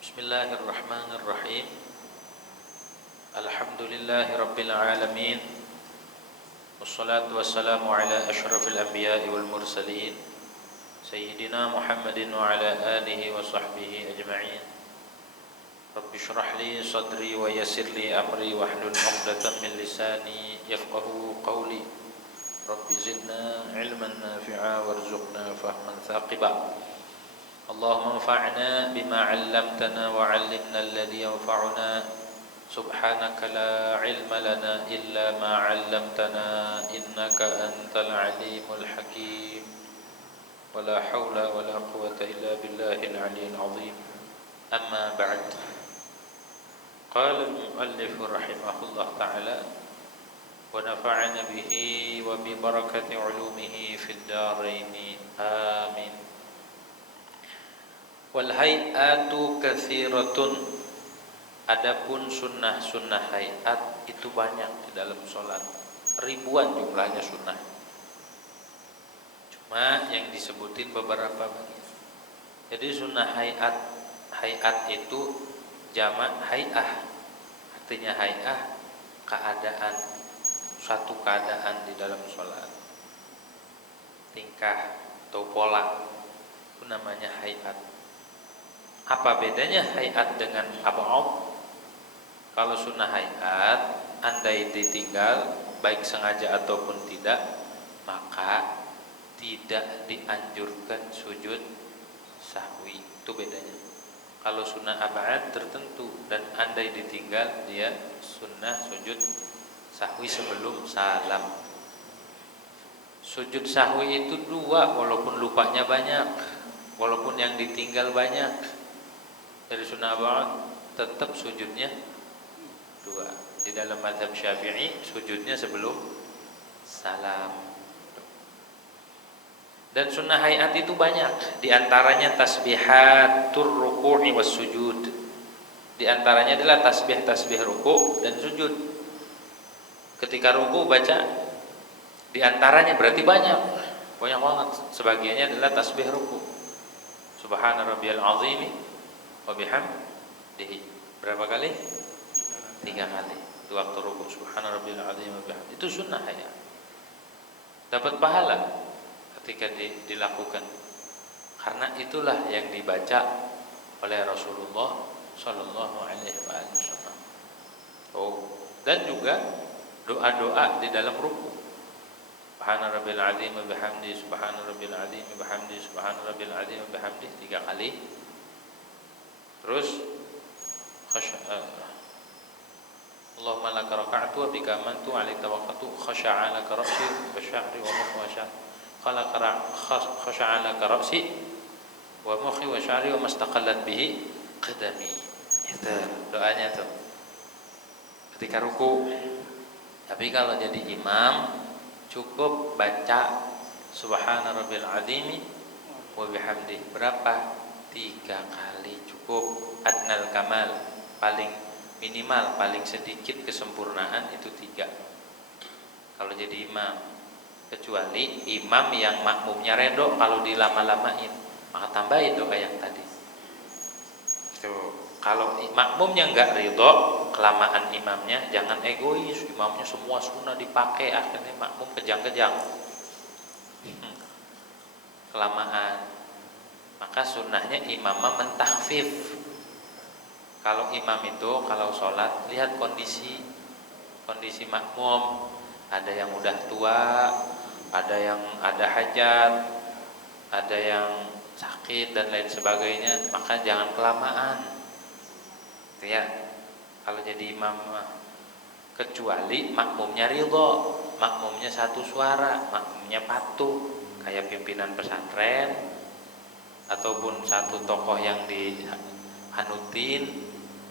Bismillahirrahmanirrahim. Alhamdulillahi rabbil alamin. Wassalatu wassalamu ala asyrafil anbiya'i wal mursalin Sayyidina Muhammadin wa ala alihi wa sahbihi ajma'in. Rabbi shrah li sadri wa yassir li amri wahlul 'uqdatam min lisani yafqahu qawli. Rabbi zidna ilman nafi'a warzuqna fahman thaqiba. Allahumma anfa'na bima 'allamtana wa 'allimna alladhi yanfa'una. Subhanaka la 'ilma lana illa ma 'allamtana innaka antal 'alimul hakim. Wa la haula wa la quwwata illa billahil 'aliyyil 'azim. Amma ba'd. Qala al-mu'allif rahimahullah ta'ala wa nafa'ana bihi wa bi barakati 'ulumihi fid dharain. Amin. Wal hay'atu katsiratun. Adapun sunnah-sunnah hayat itu banyak di dalam sholat. Ribuan jumlahnya sunnah. Cuma yang disebutin beberapa bagian. Jadi sunnah hayat itu jamak hay'ah. Artinya hay'ah keadaan, suatu keadaan di dalam sholat. Tingkah atau pola itu namanya hayat. Apa bedanya hayat dengan ab'ad? Kalau sunnah hayat, andai ditinggal baik sengaja ataupun tidak, maka tidak dianjurkan sujud sahwi. Itu bedanya. Kalau sunnah ab'ad tertentu dan andai ditinggal, dia sunnah sujud sahwi sebelum salam. Sujud sahwi itu dua, walaupun lupanya banyak, walaupun yang ditinggal banyak. Dari sunnah ab'ad tetap sujudnya dua. Di dalam mazhab Syafi'i sujudnya sebelum salam. Dan sunnah hayat itu banyak. Di antaranya tasbihatur ruku'i was sujud. Di antaranya adalah tasbih ruku' dan sujud. Ketika ruku' baca, di antaranya berarti banyak banget. Sebagiannya adalah tasbih ruku'. Subhana rabbiyal azimi wa bihamdihi. Berapa kali? 3 kali. Itu waktu rukuk. Subhana rabbil azim wa bihamdihi. Itu sunnah hayat. Dapat pahala ketika dilakukan. Karena itulah yang dibaca oleh Rasulullah sallallahu alaihi wasallam. Dan juga doa-doa di dalam rukuk. Subhana rabbil azim wa bihamdihi, subhana rabbil azim wa bihamdihi, subhana rabbil azim wa bihamdihi 3 kali. Terus Allahumma laka raka'tu wa bika amantu 'alaika tawakkaltu khasha'a laka ra'si wa syahri wa mukhi wa syahri khasha'a laka ra'si wa mukhi wa syahri wa mastaqallat bihi qadami. Itu doanya tuh ketika ruku. Tapi kalau jadi imam cukup baca subhana rabbil azimi wa bihamdihi berapa? 3 kali cukup. Adnal kamal, paling minimal, paling sedikit kesempurnaan itu 3 kalau jadi imam. Kecuali imam yang makmumnya redho kalau dilama-lamain, maka tambahin doa yang tadi. Kalau makmumnya enggak ridho kelamaan imamnya, jangan egois. Imamnya semua sunnah dipakai, akhirnya makmum kejang-kejang kelamaan. Maka sunnahnya imamah mentakhfif. Kalau imam itu kalau sholat lihat kondisi makmum. Ada yang udah tua, ada yang ada hajat, ada yang sakit dan lain sebagainya. Maka jangan kelamaan. Itu ya. Kalau jadi imam, kecuali makmumnya ridho, makmumnya satu suara, makmumnya patuh, kayak pimpinan pesantren ataupun satu tokoh yang dihanutin,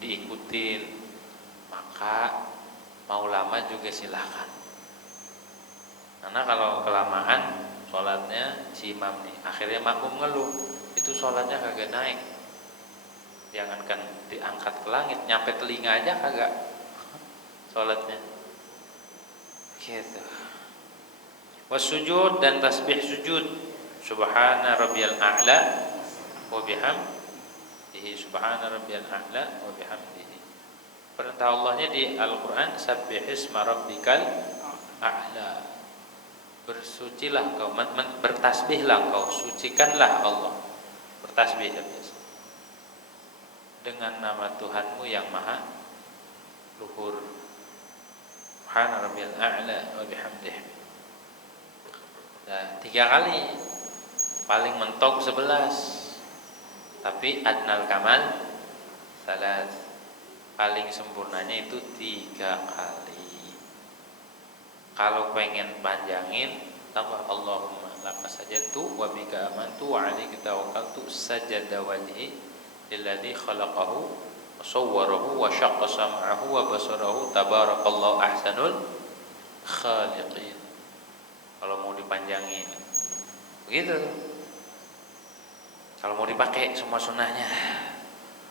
diikutin, maka mau lama juga silakan. Karena kalau kelamaan sholatnya si imam nih, akhirnya makmum ngeluh, itu sholatnya kagak naik. Jangankan diangkat ke langit, nyampe telinga aja kagak sholatnya. Gitu. Wasujud dan tasbih sujud. Subhana rabbiyal a'la wa subhana rabbiyal a'la wa bihamdihi. Perintah Allahnya di Al-Qur'an, sabbihisma rabbikal a'la. Bersucilah engkau, bertasbihlah engkau, sucikanlah Allah. Bertasbih biasa. Dengan nama Tuhanmu yang maha luhur. Subhana rabbiyal a'la wa bihamdihi. Nah, 3 kali. Paling mentok 11. Tapi adnal kamal salat. Paling sempurnanya itu 3 kali. Kalau pengen panjangin, tambah Allahumma laka sajadtu wa bika amantu wa alaika tawakkaltu sajada wajhi lilladzi khalaqahu wa sawwarahu wa syaqqa sam'ahu wa basarahu tabarakallahu ahsanul khaliqin. Kalau mau dipanjangin begitu. Kalau mau dipakai semua sunnahnya.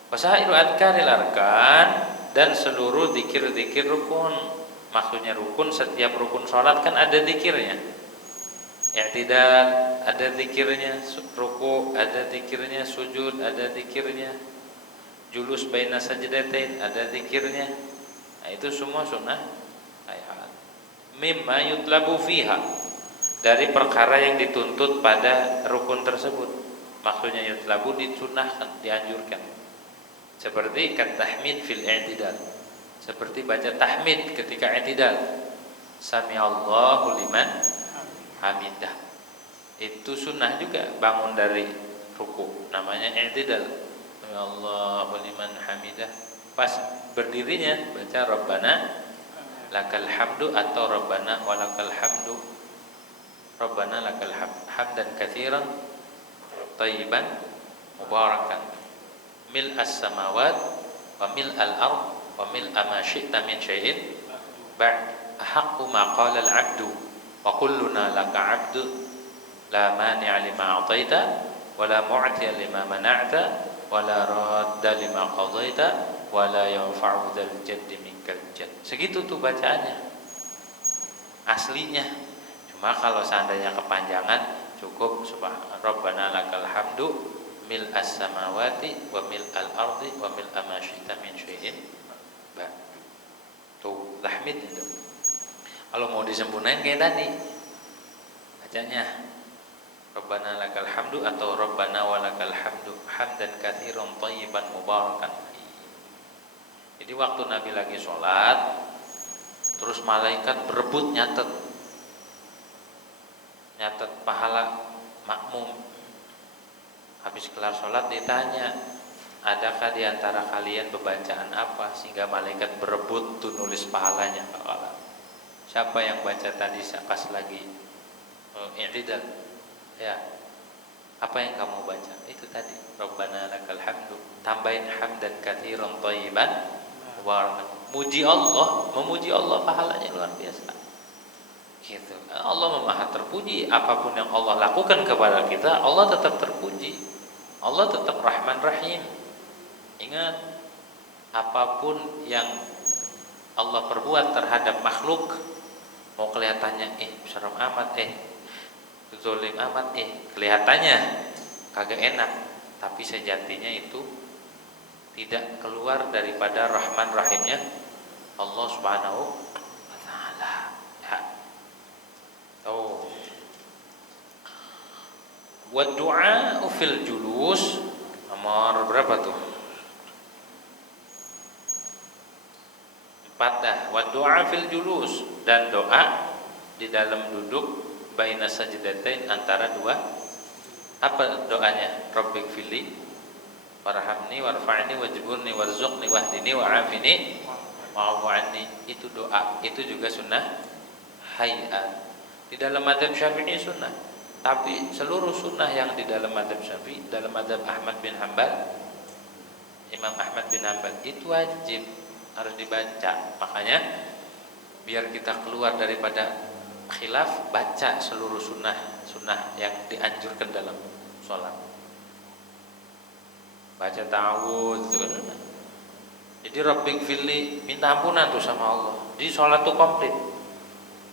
Wasairu adkaril arkan, dan seluruh zikir-zikir rukun. Maksudnya rukun, setiap rukun sholat kan ada zikirnya. I'tidal ada zikirnya, ruku ada zikirnya, sujud ada zikirnya, julus baina sajdatain ada zikirnya. Nah, itu semua sunnah ayat. Mimma yutlabu fiha, dari perkara yang dituntut pada rukun tersebut. Maksudnya yutlabu, disunnahkan, dianjurkan. Seperti tahmid fil i'tidal, seperti baca tahmid ketika i'tidal. Sami Allahu liman hamidah. Itu sunnah juga, bangun dari ruku, namanya i'tidal. Sami Allahu liman hamidah. Pas berdirinya baca Rabbana lakal hamdu atau Rabbana walakal hamdu. Rabbana lakal hamdan katsiran thayyiban mubarakan mil as-samawat wa mil al-ard wa mil ma syi'ta min syai'in ba'd ahaqqu ma qala al-'abdu wa kulluna laka 'abdu la mani'a lima a'taita wa la mu'tiya lima mana'ta wa la radda lima qadaita wa la yanfa'u dzal jaddi minkal jadd. Segitu tuh bacaannya aslinya. Cuma kalau seandainya kepanjangan, cukup subhana rabbana lakal hamdu mil as-samawati wa mil al-ardi wa mil ma syi'ta min syai'in ba'du. Tuh tahmid itu. Kalau mau disempurnain kayak tadi, bacanya rabbana lakal hamdu atau rabbana walakal hamdu hamdan katsiran thayyiban mubarakan. Jadi waktu Nabi lagi sholat, terus malaikat berebut nyatet pahala makmum. Habis kelar sholat ditanya, adakah di antara kalian bacaan apa sehingga malaikat berebut tuh nulis pahalanya? Siapa yang baca tadi pas lagi i'tidal? Ya, apa yang kamu baca? Itu tadi Rabbana lakal hamdu, tambahin hamdan katsiran thayyiban mubarakan. Muji Allah, memuji Allah pahalanya luar biasa. Gitu. Allah maha terpuji. Apapun yang Allah lakukan kepada kita, Allah tetap terpuji. Allah tetap Rahman Rahim. Ingat, apapun yang Allah perbuat terhadap makhluk, mau kelihatannya serem amat, zalim amat, kelihatannya kagak enak, tapi sejatinya itu tidak keluar daripada Rahman Rahimnya Allah Subhanahu wa taala. Wa du'a fil julus, nomor berapa tuh? 4 dah. Wa du'a fil julus, dan doa di dalam duduk baina sajdatain, antara dua. Apa doanya? Rabbik fili warhamni warfa'ni wajburni warzuqni wahdini wa'afini wa'fu anni. Itu doa, itu juga sunnah hayat. Di dalam mazhab Syafi'i sunnah, tapi seluruh sunnah yang di dalam mazhab Syafi'i, dalam mazhab Ahmad bin Hanbal, Imam Ahmad bin Hanbal, itu wajib, harus dibaca. Makanya biar kita keluar daripada khilaf, baca seluruh sunnah yang dianjurkan dalam sholat. Baca ta'awudz, jadi Rabbik firli, minta ampunan tuh sama Allah. Di sholat tuh komplit.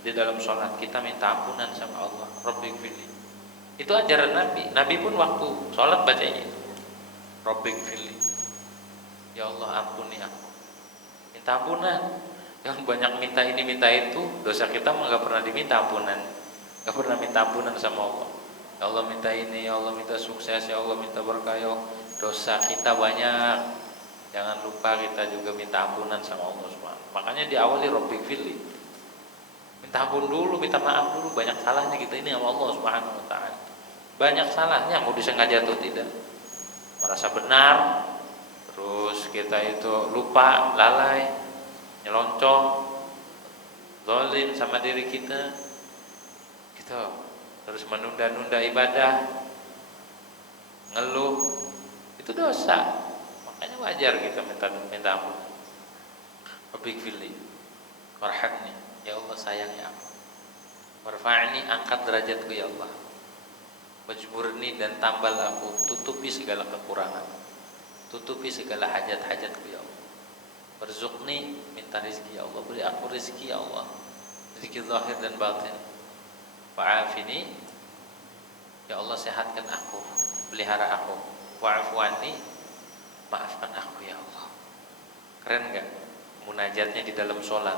Di dalam sholat kita minta ampunan sama Allah, Rabbik firli. Itu ajaran Nabi. Nabi pun waktu sholat bacanya itu, Rabbik firli. Ya Allah ampuni aku. Minta ampunan. Yang banyak minta ini minta itu, dosa kita mah nggak pernah diminta ampunan, nggak pernah minta ampunan sama Allah. Ya Allah minta ini, ya Allah minta sukses, ya Allah minta berkah, ya Allah. Dosa kita banyak. Jangan lupa kita juga minta ampunan sama Allah Subhanahu. Makanya diawali Rabbik firli. Minta ampun dulu, minta maaf dulu. Banyak salahnya kita ini sama Allah Subhanahu wa taala. Banyak salahnya, mau disengaja atau tidak. Merasa benar, terus kita itu lupa, lalai, nyeloncoh, zalim sama diri kita. Gitu. Terus menunda-nunda ibadah, ngeluh, itu dosa. Makanya wajar kita minta ampun. Rabbik firli warhamni, ya Allah sayangi aku. Warfa'ni, angkat derajatku ya Allah. Wajburni, dan tambal aku, tutupi segala kekurangan, tutupi segala hajat-hajatku ya Allah. Warzuqni, minta rezeki ya Allah, beri aku rezeki ya Allah, rezeki zahir dan batin. Wa'afini, ya Allah sehatkan aku, pelihara aku. Wa'afu anni, maafkan aku ya Allah. Keren gak munajatnya di dalam sholat?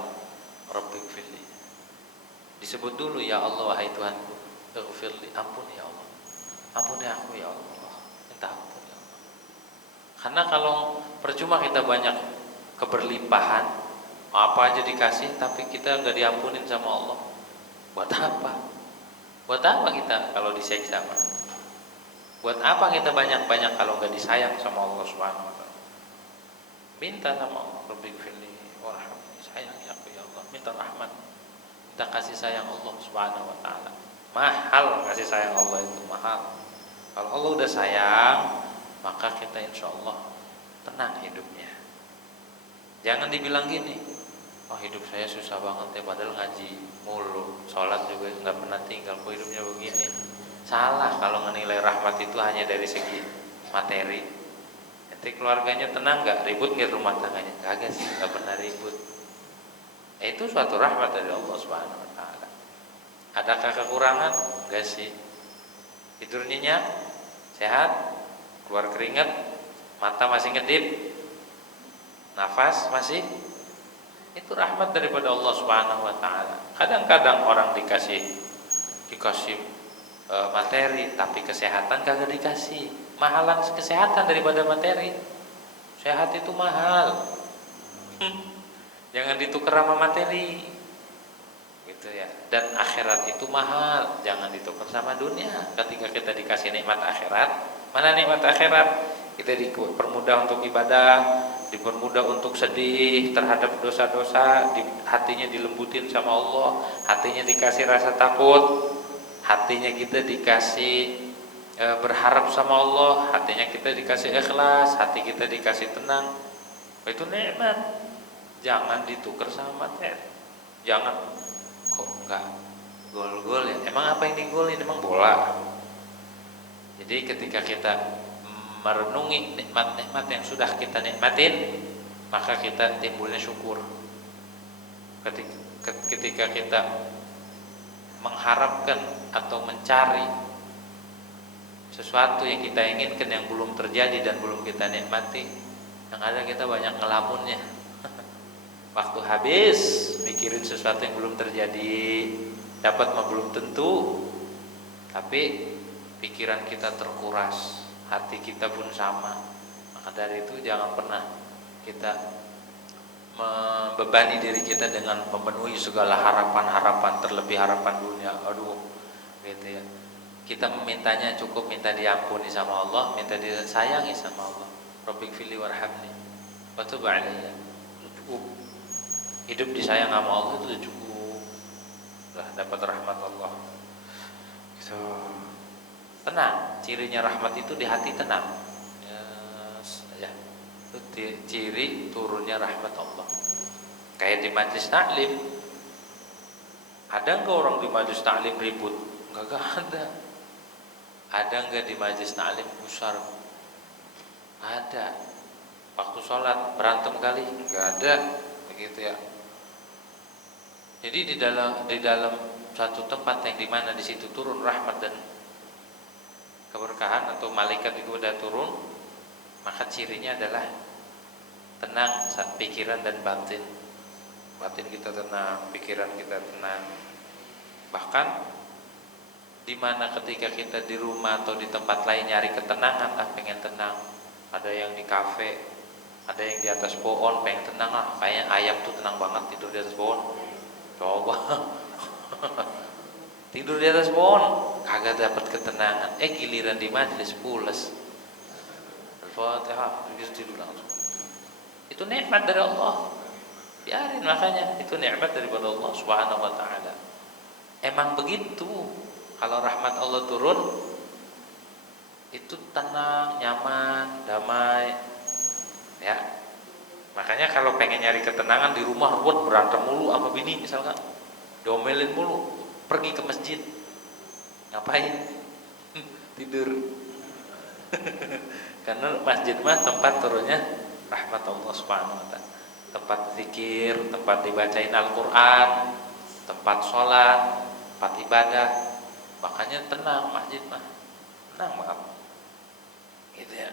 Rabbik firli, disebut dulu ya Allah, wahai Tuhanku, ighfirli, ampuni ya Allah, ampuni aku ya Allah, minta ampun ya Allah. Karena kalau percuma kita banyak keberlimpahan, apa aja dikasih tapi kita nggak diampunin sama Allah, buat apa? Buat apa kita kalau diseksa? Buat apa kita banyak-banyak kalau nggak disayang sama Allah Subhanahu wa taala? Minta sama Allah, Rabbik firli warhamni, sayangi aku ya Allah, minta rahmat, minta kasih sayang Allah Subhanahu wa taala. Mahal kasih sayang Allah itu, mahal. Kalau Allah udah sayang, maka kita insya Allah tenang hidupnya. Jangan dibilang gini, oh hidup saya susah banget ya, padahal ngaji mulu, sholat juga nggak pernah tinggal, kok hidupnya begini. Salah kalau menilai rahmat itu hanya dari segi materi. Nanti keluarganya tenang nggak, ribut nggak rumah tangganya? Kagak sih, nggak pernah ribut. Itu suatu rahmat dari Allah Subhanahu wa taala. Adakah kekurangan? Enggak sih. Tidur nyenyak, sehat, keluar keringat, mata masih ngedip, nafas masih, itu rahmat daripada Allah Subhanahu wa taala. Kadang-kadang orang dikasih materi tapi kesehatan kagak dikasih. Mahalan kesehatan daripada materi. Sehat itu mahal. Jangan ditukar sama materi. Gitu ya. Dan akhirat itu mahal, jangan ditukar sama dunia. Ketika kita dikasih nikmat akhirat, mana nikmat akhirat? Kita dipermudah untuk ibadah, dipermudah untuk sedih terhadap dosa-dosa, hatinya dilembutin sama Allah, hatinya dikasih rasa takut, hatinya kita dikasih berharap sama Allah, hatinya kita dikasih ikhlas, hati kita dikasih tenang. Itu nikmat. Jangan ditukar sama materi. Jangan, kok enggak gol-gol ya? Emang apa yang digolin? Emang bola. Jadi ketika kita merenungi nikmat-nikmat yang sudah kita nikmatin, maka kita timbulnya syukur. Ketika kita mengharapkan atau mencari sesuatu yang kita inginkan yang belum terjadi dan belum kita nikmati, yang ada kita banyak ngelamunnya. Waktu habis mikirin sesuatu yang belum terjadi, dapat mah belum tentu, tapi pikiran kita terkuras, hati kita pun sama. Maka dari itu jangan pernah kita membebani diri kita dengan memenuhi segala harapan-harapan, terlebih harapan dunia. Aduh, gitu ya. Kita memintanya cukup minta diampuni sama Allah, minta disayangi sama Allah. Rabbik firli warhamni wa tub alayya. Cukup. Hidup disayang sama Allah itu cukup. Sudah dapat rahmat Allah. Gitu. Tenang, cirinya rahmat itu di hati tenang. Ya. Itu ciri turunnya rahmat Allah. Kayak di majlis taklim. Ada enggak orang di majlis taklim ribut? Enggak ada. Ada enggak di majlis taklim besar? Ada. Waktu sholat berantem kali? Enggak ada. Begitu ya. Jadi di dalam satu tempat yang dimana di situ turun rahmat dan keberkahan atau malaikat juga udah turun, maka cirinya adalah tenang pikiran dan batin. Batin kita tenang, pikiran kita tenang. Bahkan di mana ketika kita di rumah atau di tempat lain nyari ketenangan, pengen tenang. Ada yang di kafe, ada yang di atas pohon pengen tenang kayaknya ayam tuh tenang banget tidur di atas pohon. Coba tidur di atas pohon kagak dapat ketenangan. Giliran di majelis pules. Al-Fatihah begitu tidur langsung. Itu nikmat dari Allah. Biarin, makanya itu nikmat daripada Allah Subhanahu wa taala. Emang begitu. Kalau rahmat Allah turun itu tenang, nyaman, damai. Ya. Makanya kalau pengen nyari ketenangan di rumah ruwet, berantem mulu sama bini misalkan. Diomelin mulu, pergi ke masjid. Ngapain? Tidur. Karena masjid mah tempat turunnya rahmat Allah Subhanahu wa taala. Tempat zikir, tempat dibacain Al-Qur'an, tempat sholat, tempat ibadah. Makanya tenang masjid mah. Tenang banget. Gitu ya.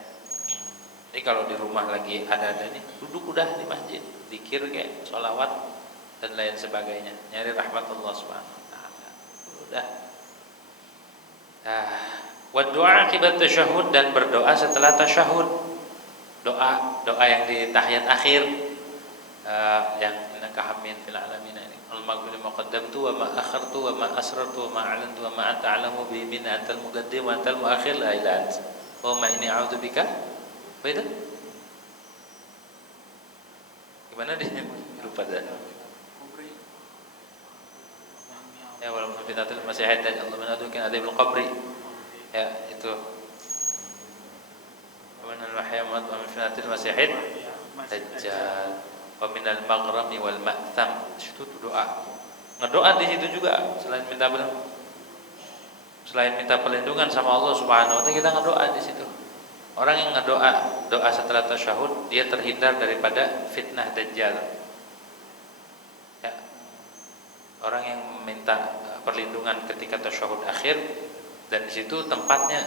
Jadi kalau di rumah lagi ada nih, duduk udah di masjid, zikir kayak sholawat dan lain sebagainya. Nyari rahmat Allah Subhanahu wa taala. Udah. Wa du'a akibat tasyahud, dan berdoa setelah tasyahud. Doa yang di tahiyat akhir, yang innaka hamid fil alamin ini. Al-maghfir lima qaddamtu wa ma akhartu wa ma asrartu wa ma a'lantu wa ma anta a'lamu bi min antal muqaddim wa antal muakhir la ilaha illa anta. Wa ma inni a'udzubika. Apa itu? Gimana dia? Lupa dah. Ya walaupun fitnatul masih ada, Allah menadukan adzabil qabri. Ya itu. Wa min al-mahya wa min fitnatil masihid dajjal. Wa minal maghrami wal ma'tham. Itu doa. Ngedoa di situ juga selain minta perlindungan sama Allah Subhanahu wa taala, kita ngedoa di situ. Orang yang doa setelah tasyahud, dia terhindar daripada fitnah dajjal. Ya. Orang yang minta perlindungan ketika tasyahud akhir, dan di situ tempatnya,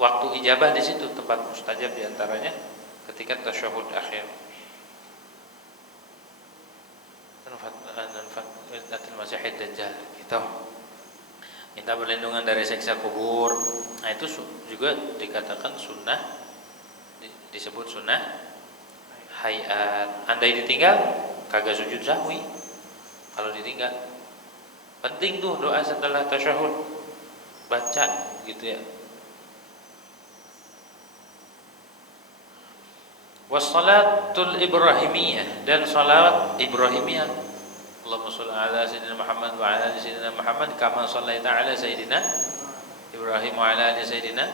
waktu ijabah di situ, tempat mustajab di antaranya ketika tasyahud akhir. Masihid dajjal gitu. Minta perlindungan dari siksa kubur. Nah itu juga dikatakan sunnah, disebut sunnah hayat. Andai ditinggal kagak sujud sahwi. Kalau ditinggal penting tuh doa setelah tasyahud, baca gitu ya. Wassalatul ibrahimiyah, dan salat ibrahimiyah. Allahumma shalli ala sayyidina Muhammad wa ala ali sayyidina Muhammad kama shallaita ala sayyidina Ibrahim wa ala ali sayyidina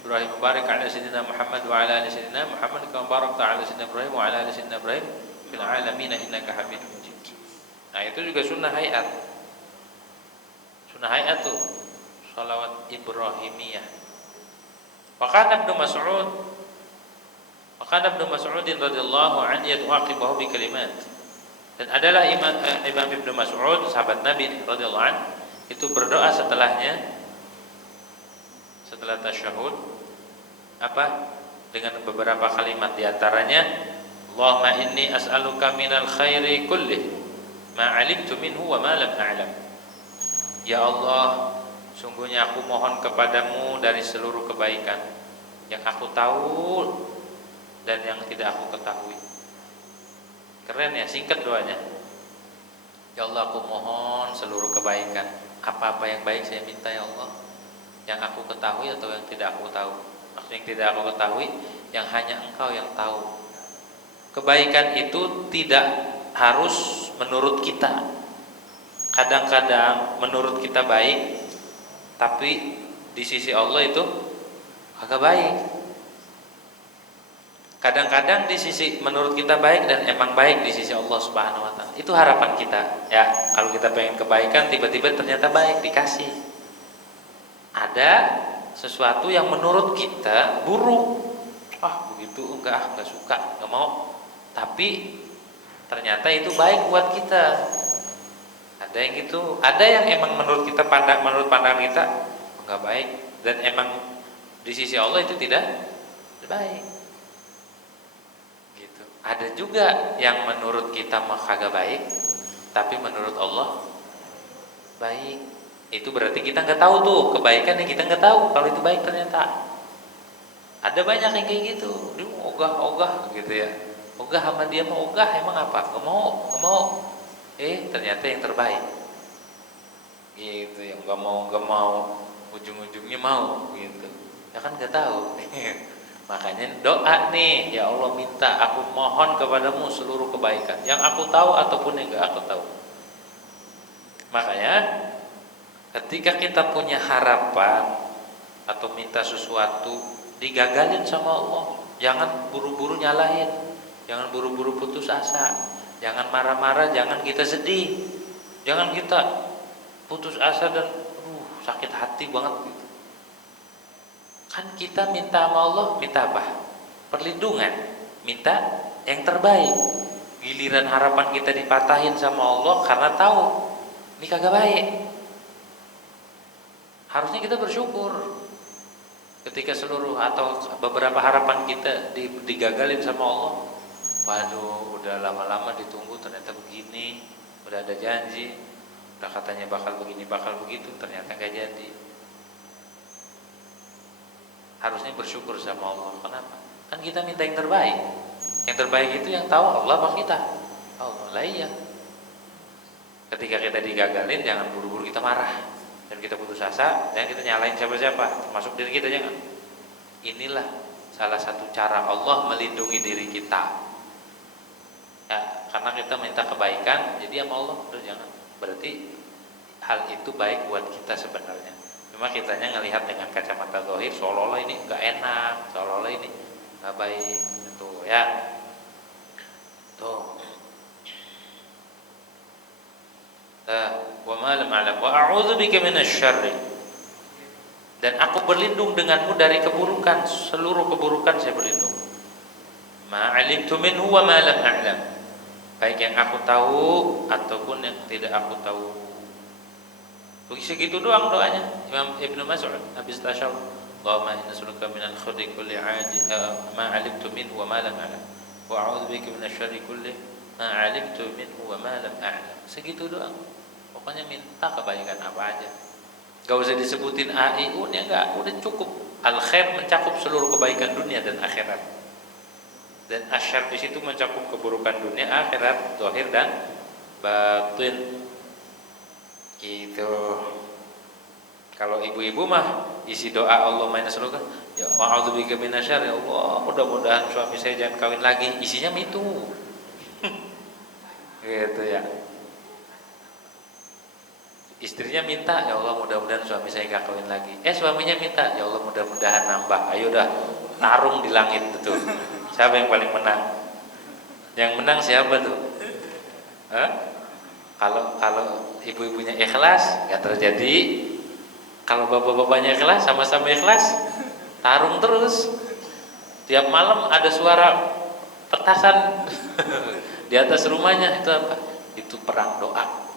Ibrahim, barik ala sayyidina Muhammad wa ala ali sayyidina Muhammad kama barakta ala sayyidina Ibrahim wa ala ali sayyidina Ibrahim fil alamin innaka Hamidum Majid. Nah itu juga sunnah hayat. Sunnah hayat tuh salawat ibrahimiyah. Wa kana Ibnu Mas'ud radhiyallahu anhu yad'u bi kalimat. Dan adalah Imam Ibnu Mas'ud, sahabat Nabi radhiyallahu anhu, itu berdoa setelah tasyahud dengan beberapa kalimat, di antaranya Allahumma inni as'aluka minal khairi kullih ma 'alimtu minhu wa ma lam a'lam. Ya Allah, sungguhnya aku mohon kepadamu dari seluruh kebaikan yang aku tahu dan yang tidak aku ketahui. Keren ya, singkat doanya. Ya Allah, aku mohon seluruh kebaikan. Apa-apa yang baik saya minta ya Allah, yang aku ketahui atau yang tidak aku tahu. Maksudnya yang tidak aku ketahui, yang hanya Engkau yang tahu. Kebaikan itu tidak harus menurut kita. Kadang-kadang menurut kita baik, tapi di sisi Allah itu agak baik. Kadang-kadang di sisi menurut kita baik dan emang baik di sisi Allah Subhanahu wa taala. Itu harapan kita. Ya, kalau kita pengen kebaikan tiba-tiba ternyata baik dikasih. Ada sesuatu yang menurut kita buruk. Begitu enggak suka, enggak mau. Tapi ternyata itu baik buat kita. Ada yang gitu, ada yang emang menurut pandangan kita enggak baik dan emang di sisi Allah itu tidak baik. Ada juga yang menurut kita mah kagak baik, tapi menurut Allah baik. Itu berarti kita nggak tahu tuh kebaikan yang kita nggak tahu kalau itu baik ternyata. Ada banyak yang kayak gitu, dia ogah-ogah gitu ya. Ogah sama dia mau ogah emang apa? Nggak mau, nggak mau. Ternyata yang terbaik. Gitu yang nggak mau, ujung-ujungnya mau gitu. Ya kan nggak tahu. Makanya doa nih, ya Allah minta aku mohon kepadamu seluruh kebaikan yang aku tahu ataupun yang nggak aku tahu. Makanya ketika kita punya harapan atau minta sesuatu digagalin sama Allah, jangan buru-buru nyalahin, jangan buru-buru putus asa, jangan marah-marah, jangan kita sedih, jangan kita putus asa dan sakit hati banget gitu. Kan kita minta sama Allah, minta apa? Perlindungan, minta yang terbaik. Giliran harapan kita dipatahin sama Allah karena tahu ini kagak baik. Harusnya kita bersyukur ketika seluruh atau beberapa harapan kita digagalin sama Allah. Waduh, udah lama-lama ditunggu ternyata begini, udah ada janji, udah katanya bakal begini, bakal begitu, ternyata gak jadi. Harusnya bersyukur sama Allah. Kenapa? Kan kita minta yang terbaik. Yang terbaik itu yang tahu Allah apa kita? Allah lah iya. Ketika kita digagalin, jangan buru-buru kita marah dan kita putus asa, jangan kita nyalain siapa-siapa, termasuk diri kita, jangan. Inilah salah satu cara Allah melindungi diri kita. Ya, karena kita minta kebaikan, jadi sama Allah, udah jangan. Berarti hal itu baik buat kita sebenarnya. Cuma kitanya ngelihat dengan kacamata zahir, seolah-olah ini nggak enak, seolah-olah ini nggak baik, itu ya. Tuh. Wa ma lam a'lam wa a'udzu bika minasyarri. Dan aku berlindung denganmu dari keburukan, seluruh keburukan saya berlindung. Ma 'alimtu minhu wa ma lam a'lam. Baik yang aku tahu ataupun yang tidak aku tahu. Segitu doang doanya Imam Ibnu Mas'ud habis tasyahud. Allahumma inna nas'aluka minal khairi kulli 'ajil ma 'alimtu minhu wa ma lam a'lam wa a'udzu bika minasyarri kulli ma 'alimtu minhu wa ma lam a'lam. Segitu doang. Pokoknya minta kebaikan apa aja. Gak usah disebutin A-I-U nya, enggak, udah cukup. Al-khair mencakup seluruh kebaikan dunia dan akhirat. Dan asyar di situ mencakup keburukan dunia, akhirat, zahir dan batin. Gitu. Kalau ibu-ibu mah isi doa Allahumma inna nas'aluka ya wa'udzubika minasyarri, ya Allah mudah-mudahan suami saya jangan kawin lagi, isinya itu. Gitu ya. Istrinya minta, ya Allah mudah-mudahan suami saya gak kawin lagi. Suaminya minta, ya Allah mudah-mudahan nambah. Ayo dah tarung di langit itu. Siapa yang paling menang? Yang menang siapa tuh? Kalau ibu-ibunya ikhlas, nggak terjadi. Kalau bapak-bapaknya ikhlas, sama-sama ikhlas, tarung terus. Tiap malam ada suara petasan di atas rumahnya. Itu apa? Itu perang doa.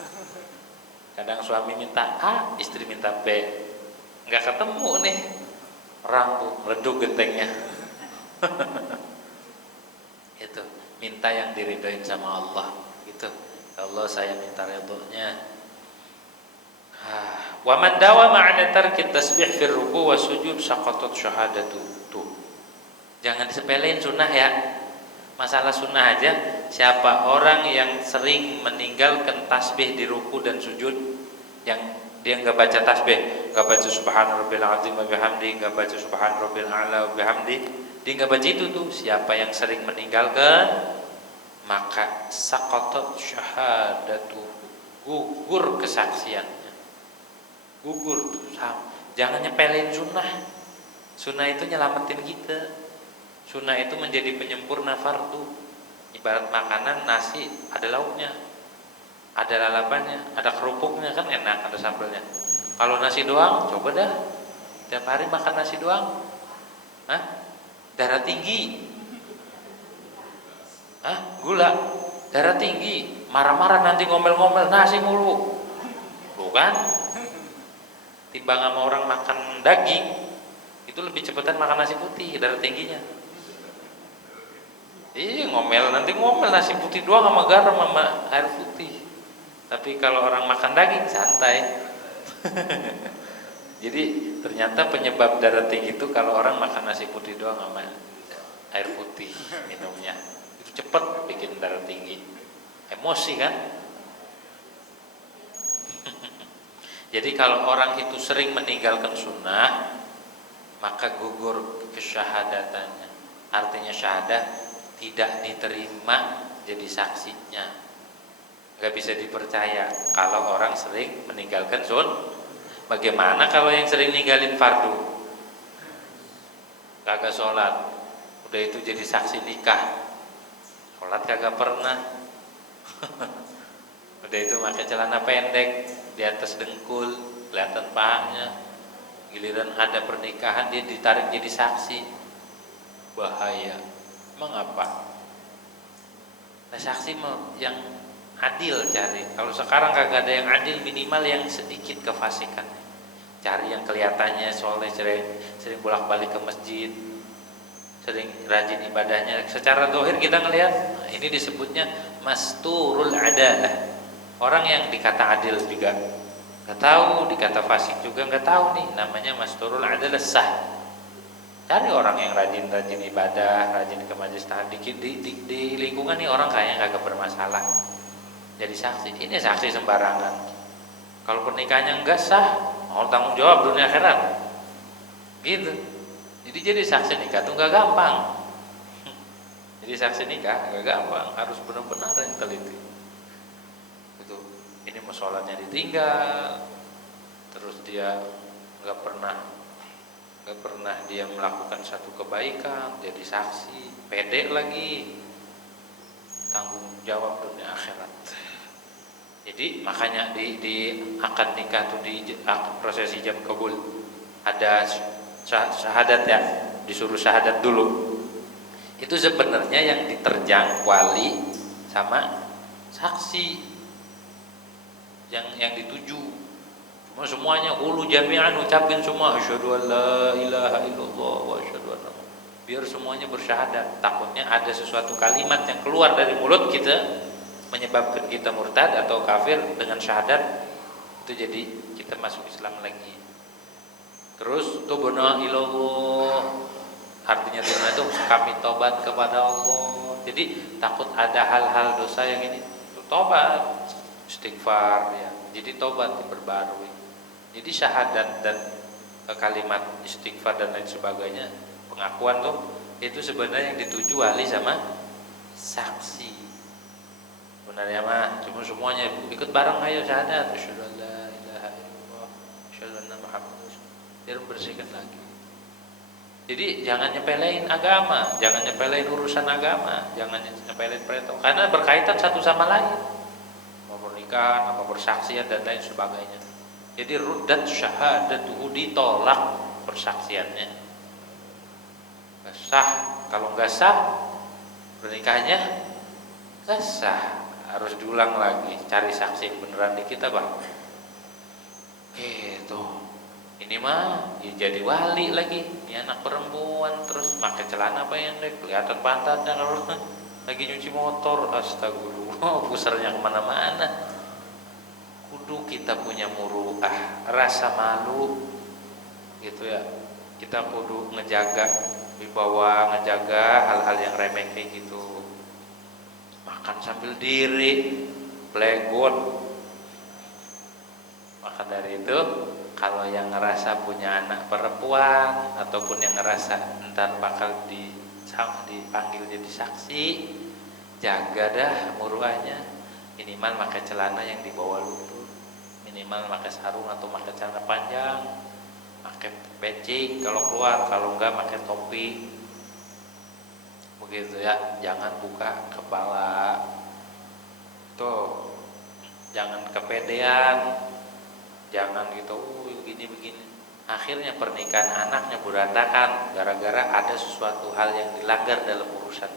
Kadang suami minta A, istri minta B, nggak ketemu nih, perang tuh, meleduk gentengnya. Itu minta yang diridhoin sama Allah. Gitu. Allah saya minta ridhonya. Wa man dawama 'ala tarki tasbih fi ruku' wa sujud saqatat syahadatu. Tuh. Jangan disepelein sunnah ya. Masalah sunnah aja. Siapa orang yang sering meninggalkan tasbih di ruku dan sujud, yang dia nggak baca tasbih, nggak baca subhana rabbil azim wa bihamdi, nggak baca subhana rabbil a'la wa bihamdi, dia nggak baca itu tuh. Siapa yang sering meninggalkan, maka saqatat syahadatu, gugur kesaksiannya, gugur tuh. Jangan nyepelin sunnah. Sunnah itu nyelamatin kita. Sunnah itu menjadi penyempurna fardu. Ibarat makanan, nasi ada lauknya, ada lalapannya, ada kerupuknya, kan enak, ada sambelnya. Kalau nasi doang, coba dah tiap hari makan nasi doang, darah tinggi. Gula, darah tinggi, marah-marah nanti ngomel-ngomel, nasi mulu. Bukan? Timbang sama orang makan daging, itu lebih cepetan makan nasi putih, darah tingginya. Iya ngomel, nanti ngomel nasi putih doang sama garam sama air putih. Tapi kalau orang makan daging santai. Jadi ternyata penyebab darah tinggi itu kalau orang makan nasi putih doang sama air putih minumnya. Itu cepet bikin darah tinggi. Emosi kan? Jadi kalau orang itu sering meninggalkan sunnah, maka gugur kesyahadatannya. Artinya syahadat tidak diterima jadi saksinya. Gak bisa dipercaya kalau orang sering meninggalkan sunnah. Bagaimana kalau yang sering ninggalin fardu, kagak sholat, udah itu jadi saksi nikah, sholat kagak pernah. Udah itu pakai celana pendek di atas dengkul, kelihatan pahanya. Giliran ada pernikahan dia ditarik jadi saksi, bahaya. Emang apa? Nah saksi yang adil cari. Kalau sekarang kagak ada yang adil, minimal yang sedikit kefasikan. Cari yang kelihatannya soleh, sering bolak-balik ke masjid, sering rajin ibadahnya. Secara zahir kita ngelihat, nah ini disebutnya masturul adalah. Orang yang dikata adil juga nggak tahu, dikata fasik juga nggak tahu nih, namanya masturul adalah sah. Cari orang yang rajin ibadah, rajin ke majelis taklim di lingkungan nih orang kayaknya kagak bermasalah. Jadi saksi, ini saksi sembarangan. Kalau pernikahannya enggak sah, mau tanggung jawab dunia akhirat. Gitu. Jadi saksi nikah tuh enggak gampang. Jadi saksi nikah enggak gampang, harus benar-benar yang teliti. Itu, ini sholatnya ditinggal, terus dia enggak pernah dia melakukan satu kebaikan, jadi saksi, pede lagi, tanggung jawab dunia akhirat. Jadi makanya di akad nikah tuh di prosesi jam kabul ada syahadat ya, disuruh syahadat dulu. Itu sebenarnya yang diterjang wali sama saksi yang dituju. Cuma semuanya hulu jami'an ucapin semua asyhadu an la ilaha illallah wa asyhadu anna, biar semuanya bersyahadat. Takutnya ada sesuatu kalimat yang keluar dari mulut kita menyebabkan kita murtad atau kafir dengan syahadat, itu jadi kita masuk Islam lagi. Terus tubna ilallah, artinya tubna itu kami tobat kepada Allah. Jadi takut ada hal-hal dosa yang ini, tobat, istighfar ya. Jadi tobat diperbarui. Jadi syahadat dan kalimat istighfar dan lain sebagainya, pengakuan tuh itu sebenarnya yang dituju wali sama saksi. Sebenarnya mah cuma semuanya ikut bareng ayo syahadat asyhadu an la ilaha illallah asyhadu anna muhammadar rasulullah, biar bersihkan lagi. Jadi jangan nyepelein agama, jangan nyepelein urusan agama, jangan nyepelein perintah, karena berkaitan satu sama lain. Mau pernikahan, apa persaksian dan lain sebagainya. Jadi ruddat syahadatuhu, ditolak persaksiannya. Gak sah, kalau nggak sah pernikahannya nggak sah. Harus diulang lagi, cari saksi yang beneran di kita bang. Gitu. Ini mah ya jadi wali lagi. Ini anak perempuan terus pakai celana pendek, kelihatan pantatnya kalau lagi nyuci motor. Astagfirullah, pusarnya kemana-mana. Kudu kita punya muruah, rasa malu, gitu ya. Kita kudu ngejaga wibawa, ngejaga hal-hal yang remeh kayak gitu. Makan sambil diri, blegon. Maka dari itu, kalau yang ngerasa punya anak perempuan ataupun yang ngerasa ntar bakal dipanggil jadi saksi, jaga dah muruahnya. Minimal pakai celana yang di bawah lutut, minimal pakai sarung atau pakai celana panjang, pakai peci kalau keluar, kalau enggak pakai topi. Begitu ya, jangan buka kepala tuh, jangan kepedean, jangan gitu begini. Akhirnya pernikahan anaknya berantakan gara-gara ada sesuatu hal yang dilanggar dalam urusan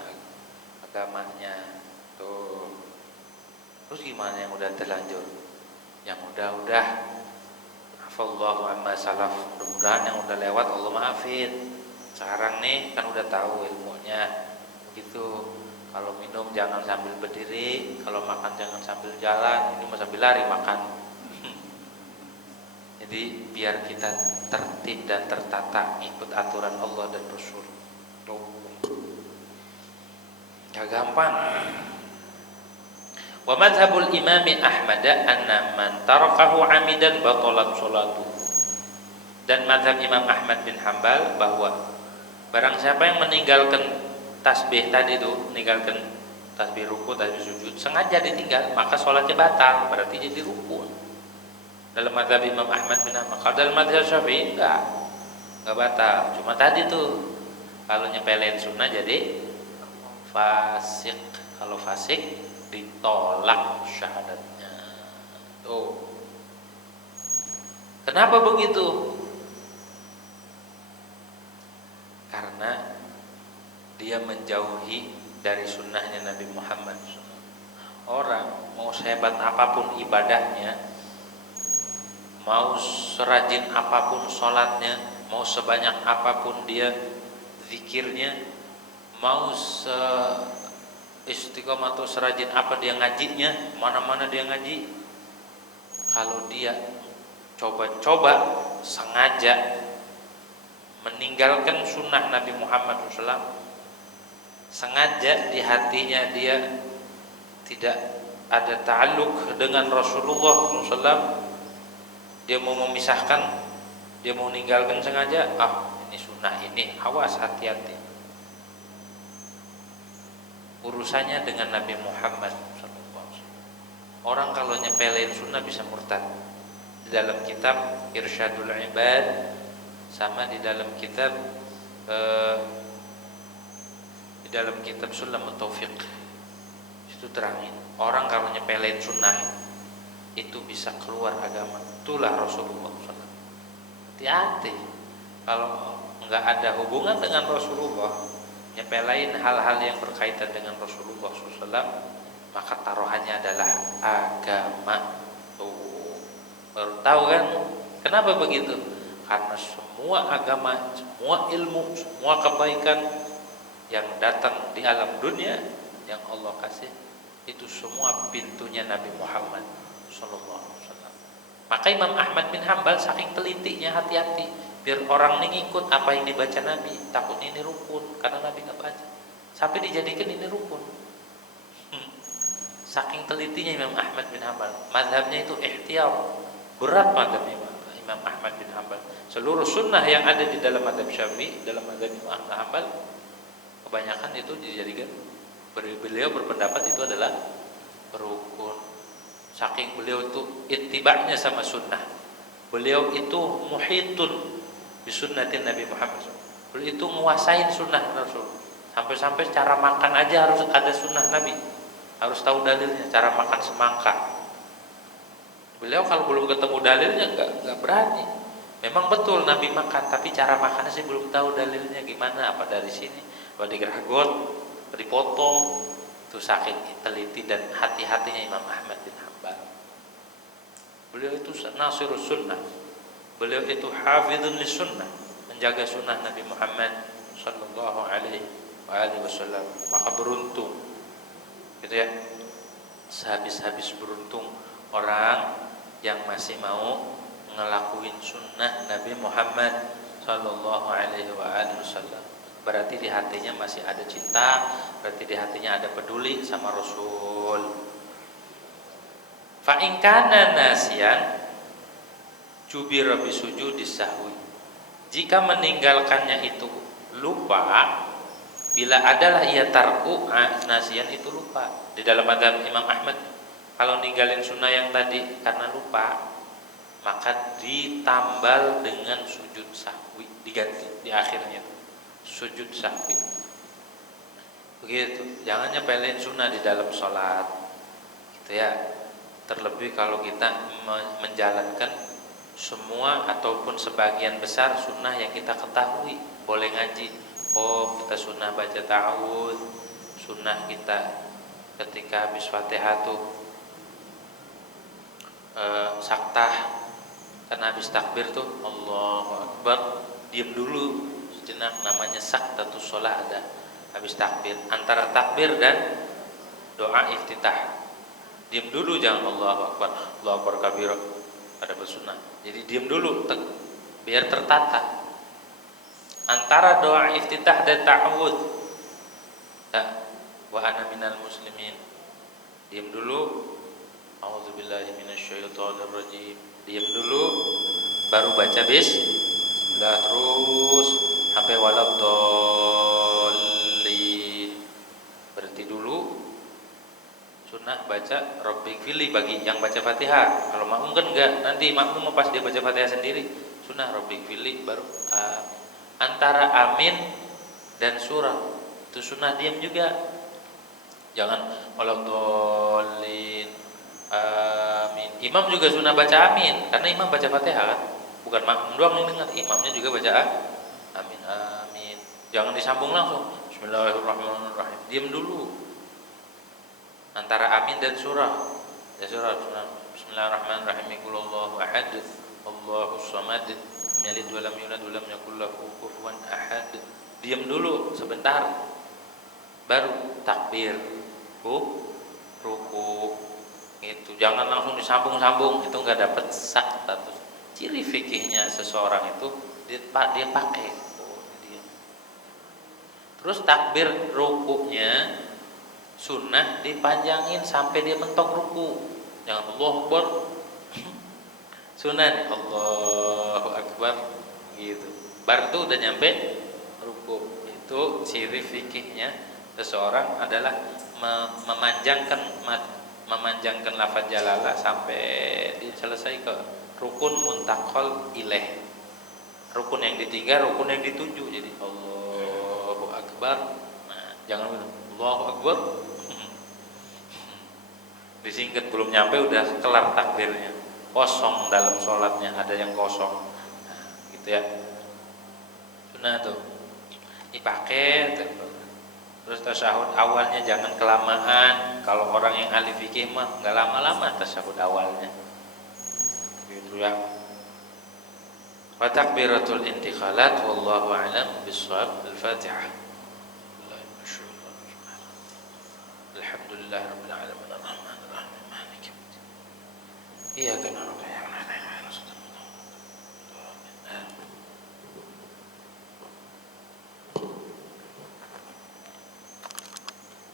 agamanya tuh. Terus gimana yang udah terlanjur, yang udah afallahu amma salaf, mudah-mudahan yang udah lewat Allah maafin. Sekarang nih kan udah tahu ilmunya, Gitu. Kalau minum jangan sambil berdiri, kalau makan jangan sambil jalan. Ini mau sambil lari makan. Jadi biar kita tertib dan tertata ikut aturan Allah dan Rasul. Tuh. Ya gampang. Wa madhabul imami Ahmad anna man tarakahu amidan batalat sholatuh. Dan madhab Imam Ahmad bin Hambal bahwa barang siapa yang meninggalkan tasbih tadi itu, meninggalkan tasbih ruku, tasbih sujud, sengaja ditinggal, maka sholatnya batal, berarti jadi rukun. Dalam madhab Imam Ahmad bin Hambal. Kalau dalam madhab Syafi'i enggak batal. Cuma tadi tuh kalau nyepelin sunnah jadi fasik. Kalau fasik ditolak syahadatnya. Tuh. Kenapa begitu? Karena dia menjauhi dari sunnahnya Nabi Muhammad. Orang mau sehebat apapun ibadahnya, mau serajin apapun sholatnya, mau sebanyak apapun dia zikirnya, mau istiqomah atau serajin apa dia ngajinya, mana-mana dia ngaji, kalau dia coba-coba sengaja meninggalkan sunnah Nabi Muhammad SAW, sengaja di hatinya dia tidak ada ta'alluq dengan Rasulullah SAW, dia mau memisahkan, dia mau meninggalkan sengaja, ini sunnah ini, awas hati-hati. Urusannya dengan Nabi Muhammad SAW. Orang kalau nyepelin sunnah bisa murtad. Di dalam kitab Irsyadul Ibad sama di dalam kitab Sulamut Taufiq itu terangin, orang kalau nyepelin sunnah itu bisa keluar agama. Itulah Rasulullah SAW. Hati-hati kalau nggak ada hubungan dengan Rasulullah, nyepelin hal-hal yang berkaitan dengan Rasulullah SAW, maka taruhannya adalah agama. Tuh, baru tahu kan kenapa begitu? Karena semua agama, semua ilmu, semua kebaikan yang datang di alam dunia yang Allah kasih, itu semua pintunya Nabi Muhammad SAW. Maka Imam Ahmad bin Hambal saking telitinya, hati-hati biar orang ini ngikut apa yang dibaca Nabi, takut ini rukun karena Nabi nggak baca, sampai dijadikan ini rukun. Saking telitinya Imam Ahmad bin Hambal, mazhabnya itu ikhtiyar, berat mazhabnya Imam Ahmad bin Hambal. Seluruh sunnah yang ada di dalam mazhab Syafi'i, dalam mazhab Imam Ahmad bin Hambal, kebanyakan itu dijadikan, beliau berpendapat itu adalah rukun. Saking beliau itu ittiba'nya sama sunnah, beliau itu muhitun bisunnatin Nabi Muhammad SAW. Beliau itu nguasain sunnah Rasul. Sampai-sampai cara makan aja harus ada sunnah Nabi, harus tahu dalilnya. Cara makan semangka, beliau kalau belum ketemu dalilnya nggak berani. Memang betul Nabi makan, tapi cara makannya sih belum tahu dalilnya gimana, apa dari sini, apa digeragot, apa dipotong. Itu saking teliti dan hati-hatinya Imam Ahmad bin Hambal. Beliau itu nasirus sunnah, beliau itu hafidhun lis sunnah, menjaga sunnah Nabi Muhammad sallallahu alaihi wasallam. Maka beruntung, gitu ya, sehabis-habis beruntung orang yang masih mau ngelakuin sunnah Nabi Muhammad sallallahu alaihi wasallam. Berarti di hatinya masih ada cinta, berarti di hatinya ada peduli sama Rasul. Fa in kana nasiyan jubira bisujudis sahwi. Jika meninggalkannya itu lupa, bila adalah ia tarku, nasiyan itu lupa. Di dalam mazhab Imam Ahmad, kalau ninggalin sunnah yang tadi karena lupa, maka ditambal dengan sujud sahwi, diganti di akhirnya sujud sahwi. Begitu, jangan nyepelin sunnah di dalam sholat, gitu ya. Terlebih kalau kita menjalankan semua ataupun sebagian besar sunnah yang kita ketahui. Boleh ngaji, kita sunnah baca ta'awudz, sunnah kita ketika habis Fatihah tuh saktah, kan habis takbir tuh Allahu Akbar, diam dulu sejenak, namanya saktatus sholat ada. habis takbir. Antara takbir dan doa iftitah, diam dulu, jangan Allahu Akbar, Allahu Akbar kabira, ada bersunnah. Jadi diam dulu, biar tertata. Antara doa iftitah dan ta'awudz, wa ana minal muslimin, diam dulu, a'udzubillahi minasyaitonirrajim, diam dulu, baru baca bismillah, terus sampai waladhdallin, berhenti dulu. Sunnah baca Rabbighfirli bagi yang baca Fatihah. Kalau makmum kan enggak, nanti makmum pas dia baca Fatihah sendiri. Sunnah Rabbighfirli baru antara amin dan surah itu sunnah diam juga. Jangan waladhdallin amin. Imam juga sunnah baca amin karena imam baca Fatihah kan. Bukan makmum doang yang dengar, imamnya juga baca amin amin. Jangan disambung langsung Bismillahirrahmanirrahim. Diam dulu. Antara amin dan surah. Ya surah Bismillahirrahmanirrahim. Qul huwallahu ahad, Allahus samad, lam yalid wa lam yulad wa lam yakul lahu kufuwan ahad. Diam dulu sebentar. Baru takbir, ruku. Itu jangan langsung disambung-sambung, itu enggak dapat sak status. Ciri fikihnya seseorang itu dia pakai dia. Terus takbir rukunya sunnah dipanjangin sampai dia mentok ruku. Jangan Allahu Akbar. Sunnah Allahu Akbar gitu. Bar itu udah nyampe ruku. Itu ciri fikihnya seseorang adalah memanjangkan lafaz jalalah sampai dia selesai ke rukun muntaqqal ilaih. Rukun yang ditinggal, rukun yang dituju. Jadi Allahu Akbar. Nah, jangan Allahu Akbar. Disingkat belum nyampe udah kelar takbirnya. Kosong dalam sholatnya, ada yang kosong. Nah, gitu ya. Sunnah tuh dipakai. Terus tasyahud awalnya jangan kelamaan. Kalau orang yang ahli fikih mah enggak lama-lama tasyahud awalnya. Gitu ya. Wa takbiratul intikhalat wallahu a'lam bissawab. Al-Fatihah. Alhamdulillahirabbil alamin arrahmanir rahim maliki yaumiddin. Iyyaka na'budu wa iyyaka